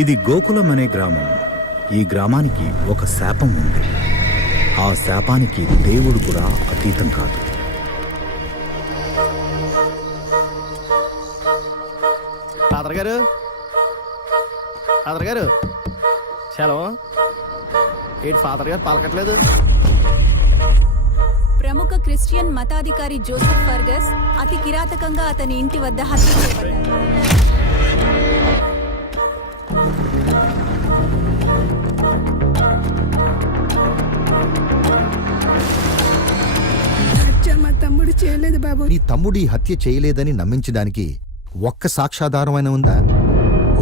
ఇది గోకులం అనే గ్రామం. ఈ గ్రామానికి ఒక శాపం ఉంది. ఆ శాపానికి దేవుడు కూడా అతీతం కాదు. ఫాదర్ గారు, ఫాదర్ గారు, సెలవు ఏంటి ఫాదర్ గారు పలకట్లేదు? ప్రముఖ క్రిస్టియన్ మతాధికారి జోసెఫ్ ఫర్గస్ అతి కిరాతకంగా అతని ఇంటి వద్ద హత్య చేయబడ్డారు. మా తమ్ముడు చేయలేదు బాబు. నీ తమ్ముడి హత్య చేయలేదని నమ్మించడానికి ఒక్క సాక్ష్యాధారమైన ఉందా?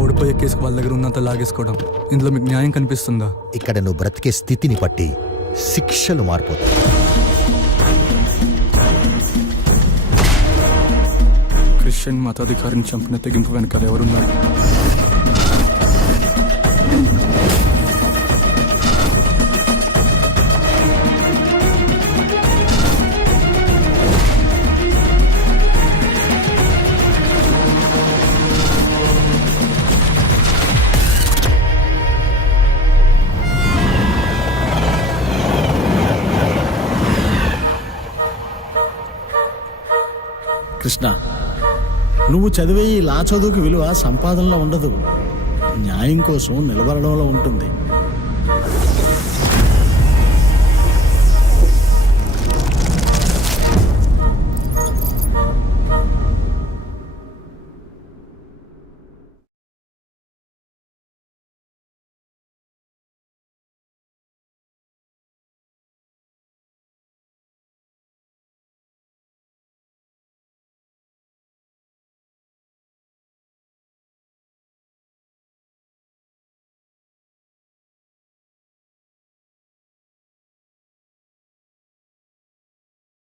ఓడిపోయే కేసుకు వాళ్ళ దగ్గర ఉన్నంత లాగేసుకోవడం, ఇందులో మీకు న్యాయం కనిపిస్తుందా? ఇక్కడ నువ్వు బ్రతికే స్థితిని బట్టి శిక్షలు మారిపోతాయి. క్రిస్టియన్ మతాధికారిని చంపిన తెగింపు వెనకాల ఎవరున్నారు? కృష్ణ, నువ్వు చదివే ఈ లా చదువుకి విలువ సంపాదనలో ఉండదు, న్యాయం కోసం నిలబడడంలో ఉంటుంది.